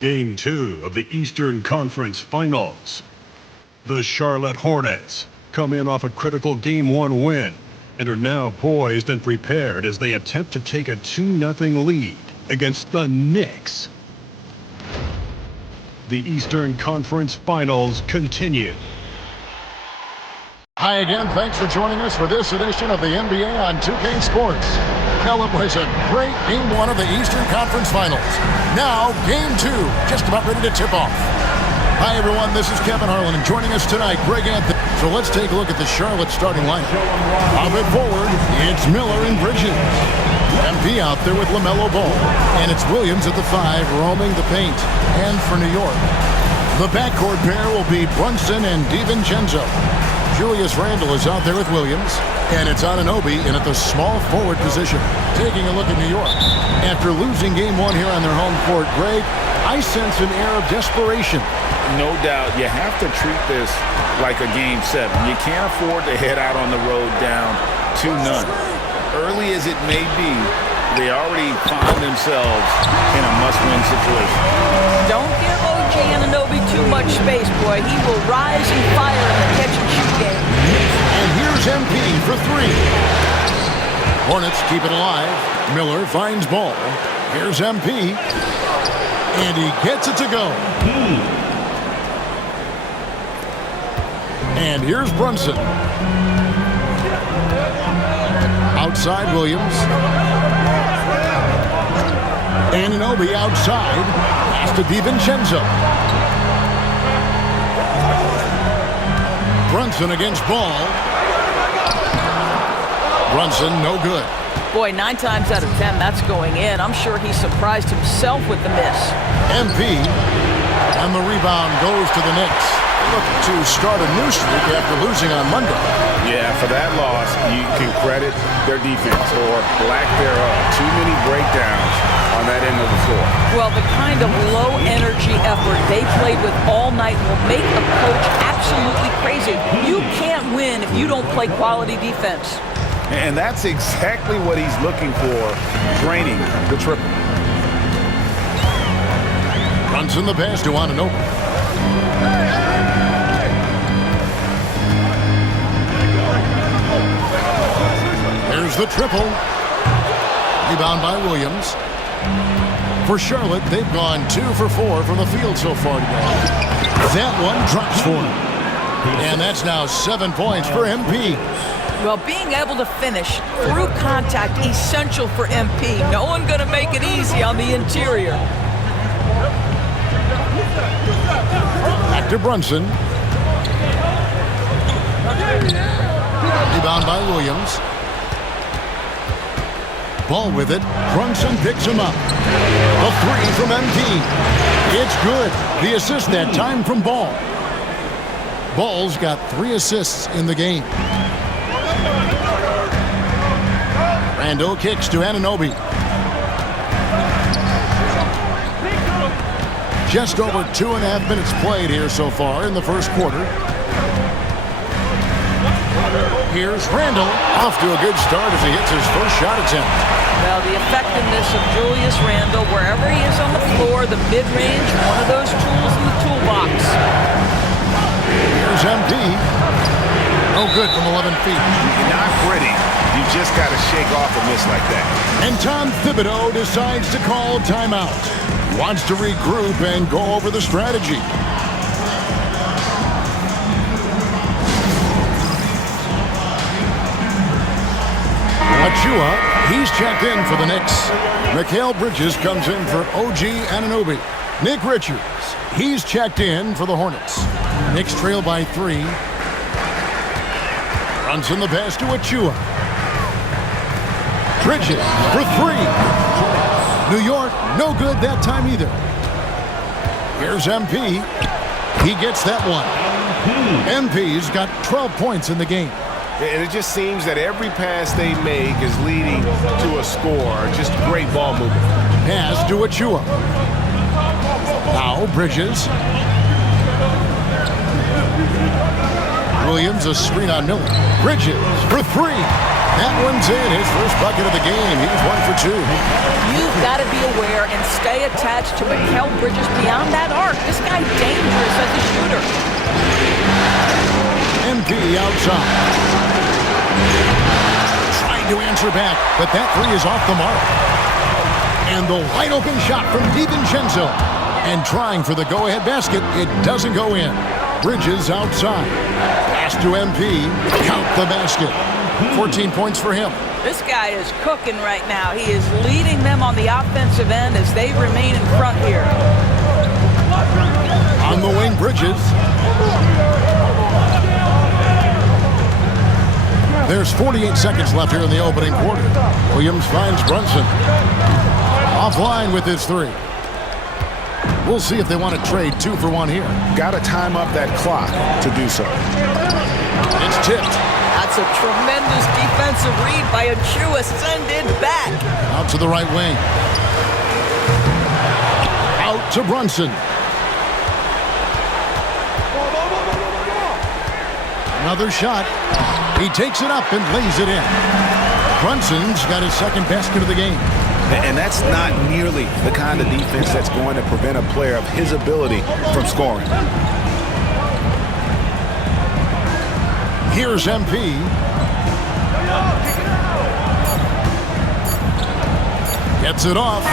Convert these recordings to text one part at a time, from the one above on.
Game 2 of the Eastern Conference Finals. The Charlotte Hornets come in off a critical Game 1 win and are now poised and prepared as they attempt to take a 2-0 lead against the Knicks. The Eastern Conference Finals continue. Hi again, thanks for joining us for this edition of the NBA on 2K Sports. Well, it was a great Game 1 of the Eastern Conference Finals. Now, Game 2, just about ready to tip off. Hi everyone, this is Kevin Harlan, and joining us tonight, Greg Anthony. So let's take a look at the Charlotte starting lineup. Up and forward, it's Miller and Bridges. MP out there with LaMelo Ball. And it's Williams at the 5, roaming the paint. And for New York, the backcourt pair will be Brunson and DiVincenzo. Julius Randle is out there with Williams, and it's Anunoby in at the small forward position. Taking a look at New York. After losing Game 1 here on their home court, Greg, I sense an air of desperation. No doubt. You have to treat this like a Game 7. You can't afford to head out on the road down 2-0. Early as it may be, they already find themselves in a must-win situation. Don't give OG Anunoby too much space, boy. He will rise and fire in the catch-and-shoot game. And here's MP for 3. Hornets keep it alive. Miller finds Ball. Here's MP. And he gets it to go. And here's Brunson. Outside Williams. Anunoby outside. Pass to DiVincenzo. Brunson against Ball. Brunson, no good. Boy, 9 times out of 10, that's going in. I'm sure he surprised himself with the miss. MP. And the rebound goes to the Knicks. Looking to start a new streak after losing on Monday. Yeah, for that loss, you can credit their defense or lack thereof. Too many breakdowns on that end of the floor. Well, the kind of low-energy effort they played with all night will make a coach absolutely crazy. You can't win if you don't play quality defense. And that's exactly what he's looking for, draining the triple. Runs in the pass to Anunoby. There's the triple. Rebound by Williams. For Charlotte, they've gone 2 for 4 from the field so far today. That one drops for him. And that's now 7 points for MP. Well, being able to finish through contact, essential for MP. No one going to make it easy on the interior. Back to Brunson. Rebound by Williams. Ball with it. Brunson picks him up. The 3 from MP. It's good. The assist that time from Ball. Ball's got 3 assists in the game. Randle kicks to Anunoby. Just over 2.5 minutes played here so far in the first quarter. Here's Randle. Off to a good start as he hits his first shot attempt. Well, the effectiveness of Julius Randle, wherever he is on the floor, the mid-range, one of those tools in the toolbox. Here's MP. No good from 11 feet. You're not gritty. You just got to shake off a miss like that. And Tom Thibodeau decides to call timeout. Wants to regroup and go over the strategy. Achua, he's checked in for the Knicks. Mikal Bridges comes in for OG Anunoby. Nick Richards, he's checked in for the Hornets. Knicks trail by 3. Runs in the pass to Achua. Bridges for 3. New York, no good that time either. Here's MP. He gets that one. MP's got 12 points in the game. And it just seems that every pass they make is leading to a score. Just great ball movement. Pass to Achua. Now Bridges. Williams, a screen on Miller. Bridges for 3. That one's in. His first bucket of the game. He's 1 for 2. You've got to be aware and stay attached to Mikal Bridges beyond that arc. This guy dangerous as a shooter. MP outside. Trying to answer back, but that three is off the mark. And the wide open shot from DiVincenzo. And trying for the go-ahead basket, it doesn't go in. Bridges outside. Pass to MP. Count the basket. 14 points for him. This guy is cooking right now. He is leading them on the offensive end as they remain in front here. On the wing, Bridges. There's 48 seconds left here in the opening quarter. Williams finds Brunson. Offline with his three. We'll see if they want to trade 2 for 1 here. Got to time up that clock to do so. It's tipped. That's a tremendous defensive read by Achua. Send it back. Out to the right wing. Out to Brunson. Another shot. He takes it up and lays it in. Brunson's got his second basket of the game. And that's not nearly the kind of defense that's going to prevent a player of his ability from scoring. Here's MP. Gets it off.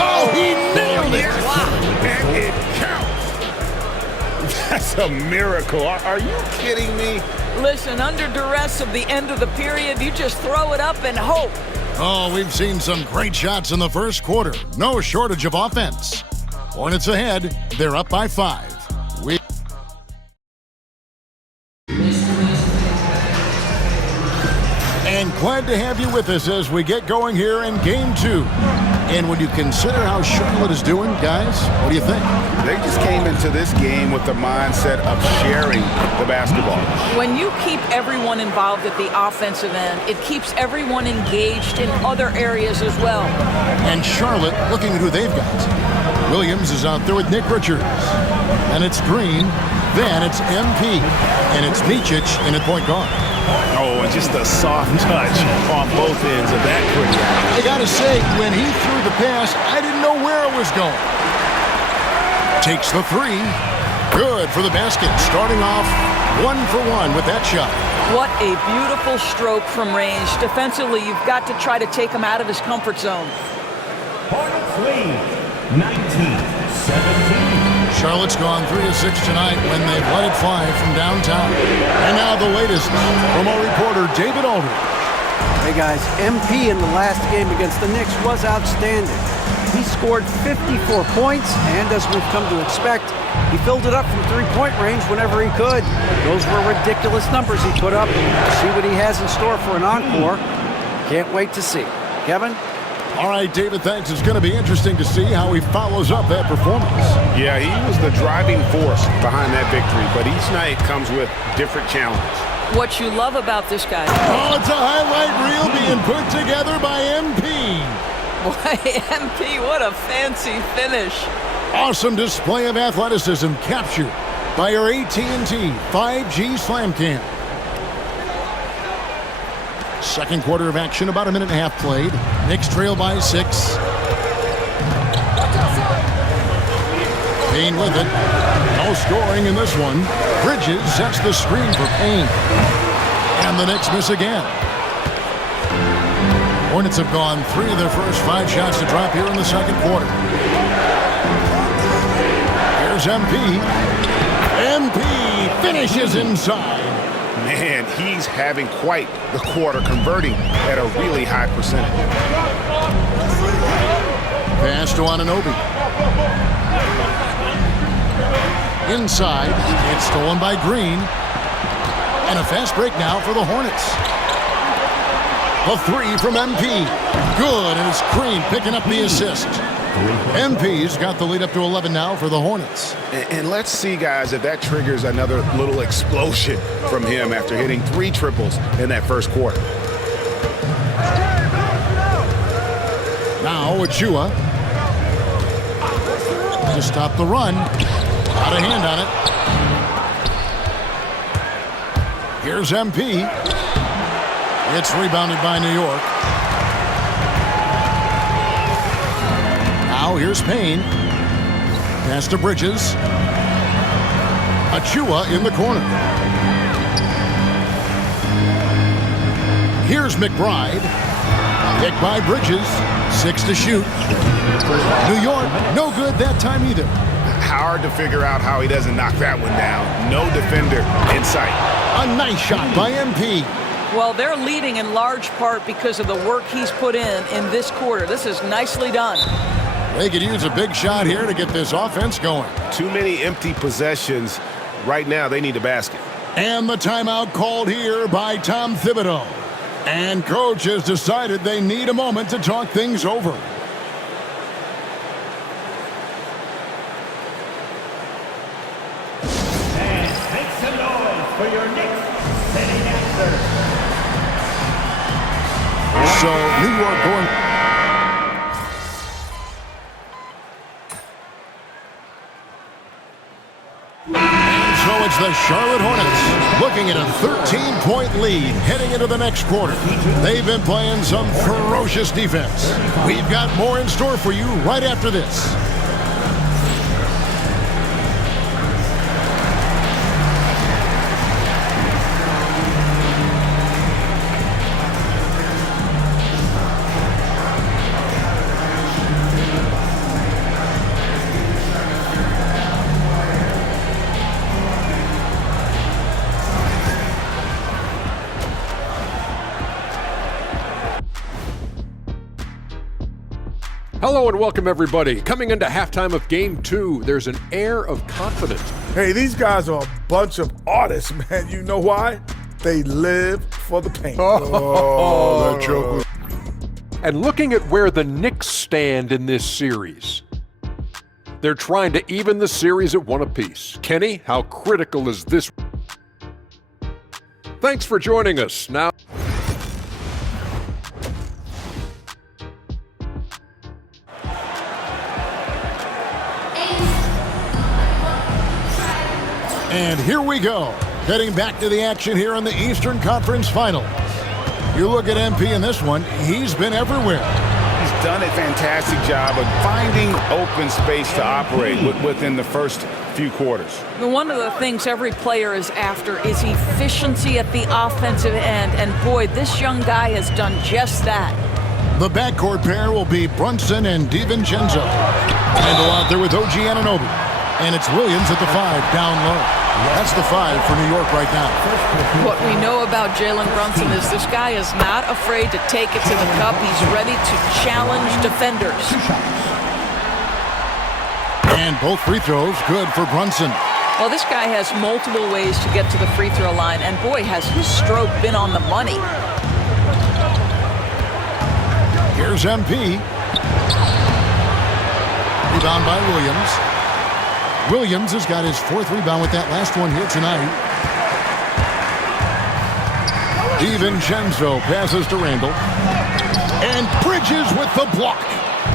Oh, he nailed it. And it counts. That's a miracle. Are you kidding me? Listen, under duress of the end of the period, you just throw it up and hope. Oh, we've seen some great shots in the first quarter. No shortage of offense. Hornets ahead. They're up by 5. And glad to have you with us as we get going here in Game 2. And when you consider how Charlotte is doing, guys, what do you think? They just came into this game with the mindset of sharing the basketball. When you keep everyone involved at the offensive end, it keeps everyone engaged in other areas as well. And Charlotte, looking at who they've got. Williams is out there with Nick Richards. And it's Green. Then it's MP. And it's Micic in at point guard. Oh, and just a soft touch on both ends of that quick. I gotta say, when he threw the pass, I didn't know where it was going. Takes the three. Good for the basket. Starting off 1 for 1 with that shot. What a beautiful stroke from range. Defensively, you've got to try to take him out of his comfort zone. Hornets lead 19-17. Charlotte's gone 3 of 6 tonight when they've let it fly from downtown. And now the latest from our reporter, David Aldridge. Hey guys, MP in the last game against the Knicks was outstanding. He scored 54 points, and as we've come to expect, he filled it up from three-point range whenever he could. Those were ridiculous numbers he put up. See what he has in store for an encore. Can't wait to see. Kevin? All right, David, thanks. It's going to be interesting to see how he follows up that performance. Yeah, he was the driving force behind that victory, but each night comes with different challenges. What you love about this guy. Oh, it's a highlight reel being put together by MP. Boy, MP, what a fancy finish. Awesome display of athleticism captured by our AT&T 5G Slam Cam. Second quarter of action, about a minute and a half played. Knicks trail by 6. Payne with it. No scoring in this one. Bridges sets the screen for Payne. And the Knicks miss again. Hornets have gone 3 of their first 5 shots to drop here in the second quarter. Here's MP. MP finishes inside. Man, he's having quite the quarter, converting at a really high percentage. Pass to Anunoby. Inside, it's stolen by Green. And a fast break now for the Hornets. The three from MP. Good, and it's Green picking up the assist. MP's got the lead up to 11 now for the Hornets. And let's see, guys, if that triggers another little explosion from him after hitting 3 triples in that first quarter. Now Achua to stop the run. Out of hand on it. Here's MP. It's rebounded by New York. Here's Payne. Pass to Bridges. Achua in the corner. Here's McBride. Picked by Bridges. 6 to shoot. New York, no good that time either. Hard to figure out how he doesn't knock that one down. No defender in sight. A nice shot by MP. Well, they're leading in large part because of the work he's put in this quarter. This is nicely done. They could use a big shot here to get this offense going. Too many empty possessions. Right now, they need a basket. And the timeout called here by Tom Thibodeau. And coach has decided they need a moment to talk things over. And make some noise for your Knicks setting answer. So New York going. So it's the Charlotte Hornets looking at a 13-point lead heading into the next quarter. They've been playing some ferocious defense. We've got more in store for you right after this. Hello and welcome, everybody. Coming into halftime of Game 2, there's an air of confidence. Hey, these guys are a bunch of artists, man. You know why? They live for the paint. Oh, that joke was... And looking at where the Knicks stand in this series, they're trying to even the series at one apiece. Kenny, how critical is this? Thanks for joining us. Now, And here we go. Heading back to the action here in the Eastern Conference Finals. You look at MP in this one, he's been everywhere. He's done a fantastic job of finding open space to operate within the first few quarters. One of the things every player is after is efficiency at the offensive end, and boy, this young guy has done just that. The backcourt pair will be Brunson and DiVincenzo. Randle out there with OG Anunoby. And it's Williams at the 5, down low. That's the 5 for New York right now. What we know about Jalen Brunson is this guy is not afraid to take it to the cup. He's ready to challenge defenders. And both free throws good for Brunson. Well, this guy has multiple ways to get to the free throw line, and boy, has his stroke been on the money. Here's MP. Rebound by Williams. Williams has got his 4th rebound with that last one here tonight. DiVincenzo passes to Randle. And Bridges with the block.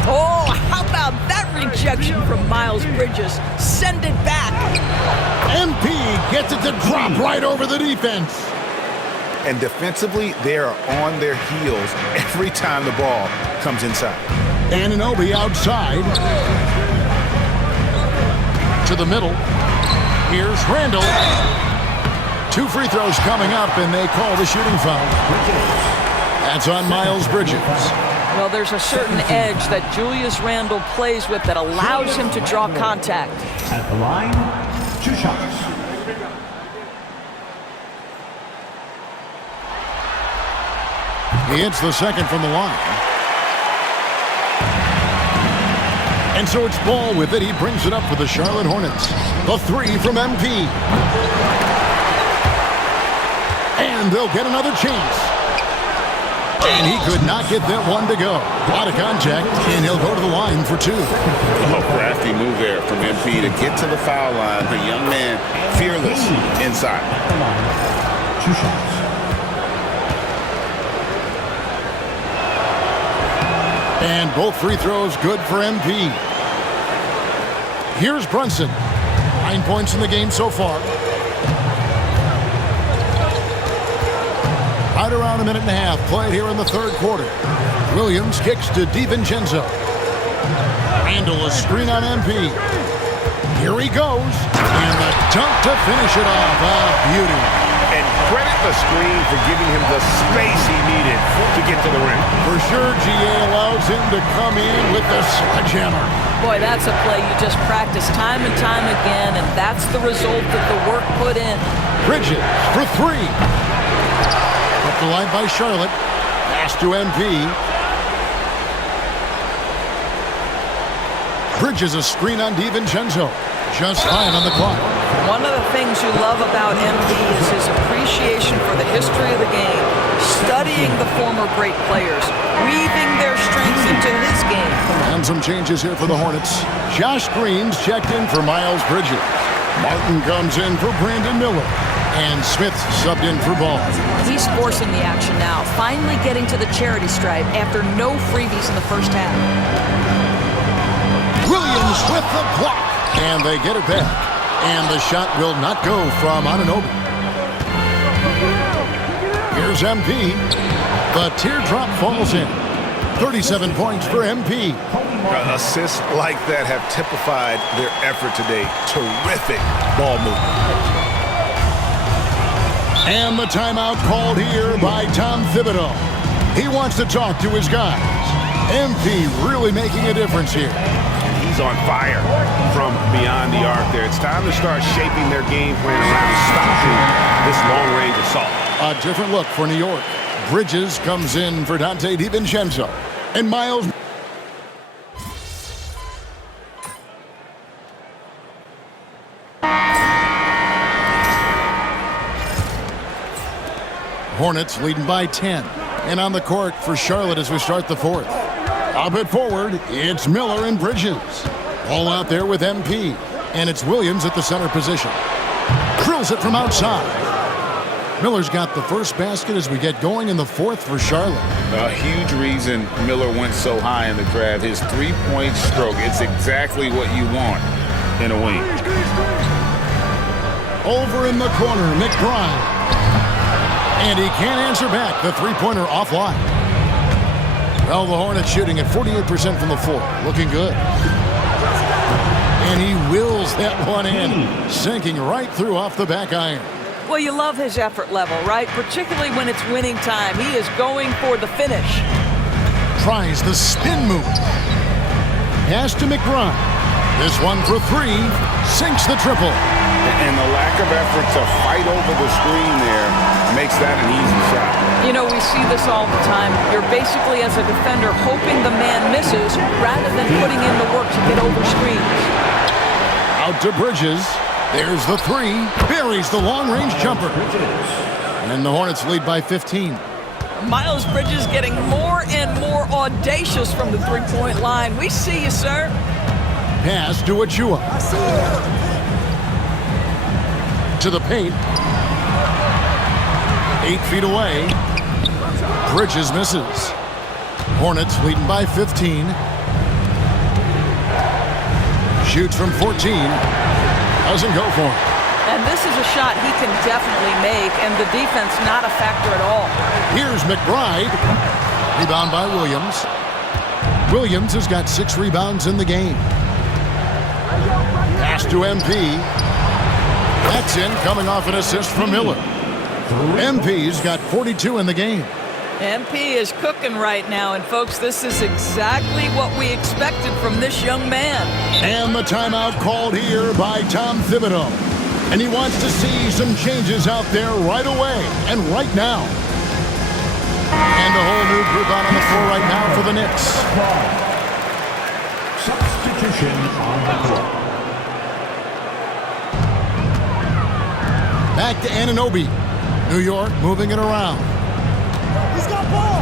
Oh, how about that rejection from Miles Bridges? Send it back. MP gets it to drop right over the defense. And defensively, they are on their heels every time the ball comes inside. Anunoby outside. To the middle. Here's Randle. 2 free throws coming up, and they call the shooting foul. That's on Miles Bridges. Well, there's a certain edge that Julius Randle plays with that allows him to draw contact. At the line, 2 shots. He hits the second from the line. And so it's Ball with it. He brings it up for the Charlotte Hornets. The 3 from MP. And they'll get another chance. And he could not get that one to go. A lot of contact, and he'll go to the line for 2. Oh, crafty move there from MP to get to the foul line. The young man, fearless inside. 2 shots. And both free throws good for MP. Here's Brunson. 9 points in the game so far. Right around a minute and a half played here in the 3rd quarter. Williams kicks to DiVincenzo. Randall a screen on MP. Here he goes. And the dunk to finish it off. Beauty. And credit the screen for giving him the space he needed to get to the rim. For sure, GA allows him to come in with the sledgehammer. Boy, that's a play you just practice time and time again, and that's the result of the work put in. Bridges for three. Up the line by Charlotte. Pass to MP. Bridges a screen on DiVincenzo. Just fine on the clock. One of the things you love about MP is his appreciation for the history of the game, studying the former great players, weaving their strengths into his game. And some changes here for the Hornets. Josh Green's checked in for Miles Bridges. Martin comes in for Brandon Miller. And Smith subbed in for Ball. He's forcing the action now, finally getting to the charity stripe after no freebies in the first half. Williams with the block. And they get it back. And the shot will not go from Anunoby. Here's MP. The teardrop falls in. 37 points for MP. Assists like that have typified their effort today. Terrific ball movement. And the timeout called here by Tom Thibodeau. He wants to talk to his guys. MP really making a difference here. He's on fire from beyond the arc there. It's time to start shaping their game plan around stopping this long-range assault. A different look for New York. Bridges comes in for Dante DiVincenzo. And Miles... Hornets leading by 10. And on the court for Charlotte as we start the fourth. Up it forward, it's Miller and Bridges. All out there with MP. And it's Williams at the center position. Drills it from outside. Miller's got the first basket as we get going in the fourth for Charlotte. A huge reason Miller went so high in the draft. His three-point stroke. It's exactly what you want in a wing. Over in the corner, McBride. And he can't answer back. The three-pointer offline. Well, the Hornets shooting at 48% from the floor. Looking good. And he wills that one in. Sinking right through off the back iron. Well, you love his effort level, right? Particularly when it's winning time. He is going for the finish. Tries the spin move. Pass to McBride. This one for three. Sinks the triple. And the lack of effort to fight over the screen there makes that an easy shot. You know, we see this all the time. You're basically, as a defender, hoping the man misses rather than putting in the work to get over screens. Out to Bridges. There's the three. Buries the long-range jumper. And the Hornets lead by 15. Miles Bridges getting more and more audacious from the three-point line. We see you, sir. Pass to Achua. To the paint. 8 feet away. Bridges misses. Hornets leading by 15. Shoots from 14. Doesn't go for it. And this is a shot he can definitely make, and the defense not a factor at all. Here's McBride. Rebound by Williams. Williams has got 6 rebounds in the game. Pass to MP. That's in, coming off an assist from Miller. MP's got 42 in the game. MP is cooking right now, and folks, this is exactly what we expected from this young man. And the timeout called here by Tom Thibodeau. And he wants to see some changes out there right away and right now. And a whole new group out on the floor right now for the Knicks. Substitution on the court. Back to Anunoby. New York moving it around. He's got ball.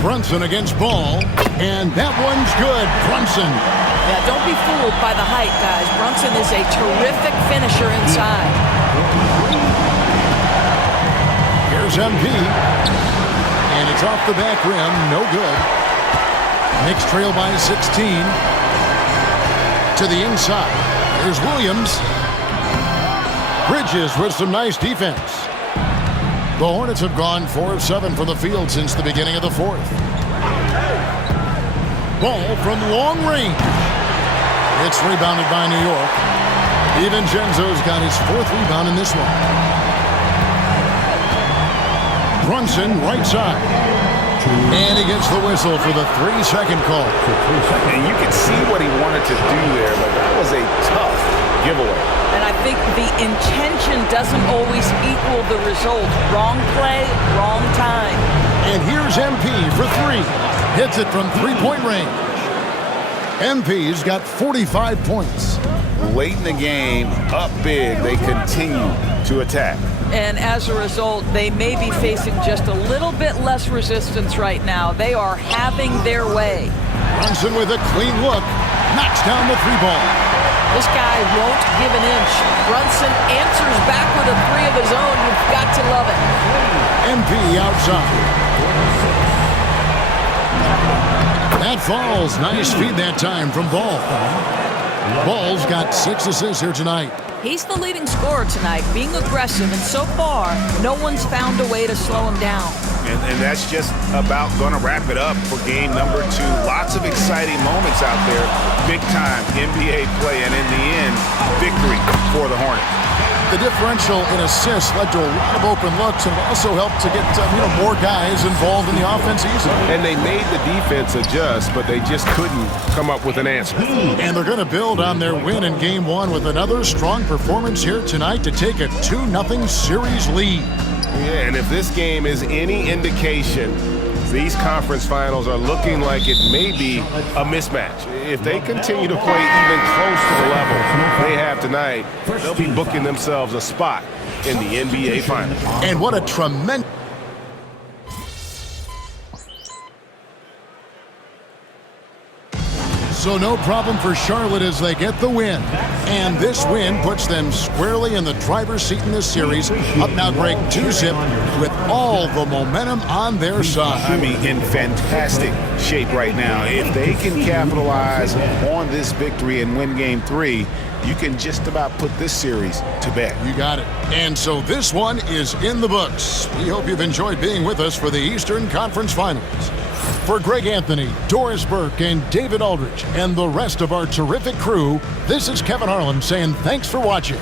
Brunson against Ball. And that one's good. Brunson. Yeah, don't be fooled by the height, guys. Brunson is a terrific finisher inside. Here's MP. And it's off the back rim. No good. Knicks trail by 16. To the inside. Here's Williams. Bridges with some nice defense. The Hornets have gone 4 of 7 from the field since the beginning of the fourth. Ball from long range. It's rebounded by New York. DiVincenzo's got his 4th rebound in this one. Brunson, right side. And he gets the whistle for the 3-second call. And you can see what he wanted to do there, but that was a tough giveaway. And I think the intention doesn't always equal the result. Wrong play, wrong time. And here's MP for 3. Hits it from 3-point range. MP's got 45 points. Late in the game, up big, they continue to attack. And as a result, they may be facing just a little bit less resistance right now. They are having their way. Brunson with a clean look. Knocks down the 3-ball. This guy won't give an inch. Brunson answers back with a 3 of his own. You've got to love it. MP outside. That falls. Nice feed that time from Ball. Ball's got 6 assists here tonight. He's the leading scorer tonight, being aggressive, and so far, no one's found a way to slow him down. And that's just about going to wrap it up for game number 2. Lots of exciting moments out there. Big-time NBA play, and in the end, victory for the Hornets. The differential in assists led to a lot of open looks and also helped to get more guys involved in the offense easily. And they made the defense adjust, but they just couldn't come up with an answer. And they're going to build on their win in Game 1 with another strong performance here tonight to take a 2-0 series lead. Yeah, and if this game is any indication, these conference finals are looking like it may be a mismatch. If they continue to play even close to the level they have tonight, they'll be booking themselves a spot in the NBA Finals. And what a tremendous... So no problem for Charlotte as they get the win. And this win puts them squarely in the driver's seat in this series. Up now, Greg, 2-zip with all the momentum on their side. I mean, in fantastic shape right now. If they can capitalize on this victory and win Game 3, you can just about put this series to bed. You got it. And so this one is in the books. We hope you've enjoyed being with us for the Eastern Conference Finals. For Greg Anthony, Doris Burke, and David Aldridge, and the rest of our terrific crew, this is Kevin Harlan saying thanks for watching.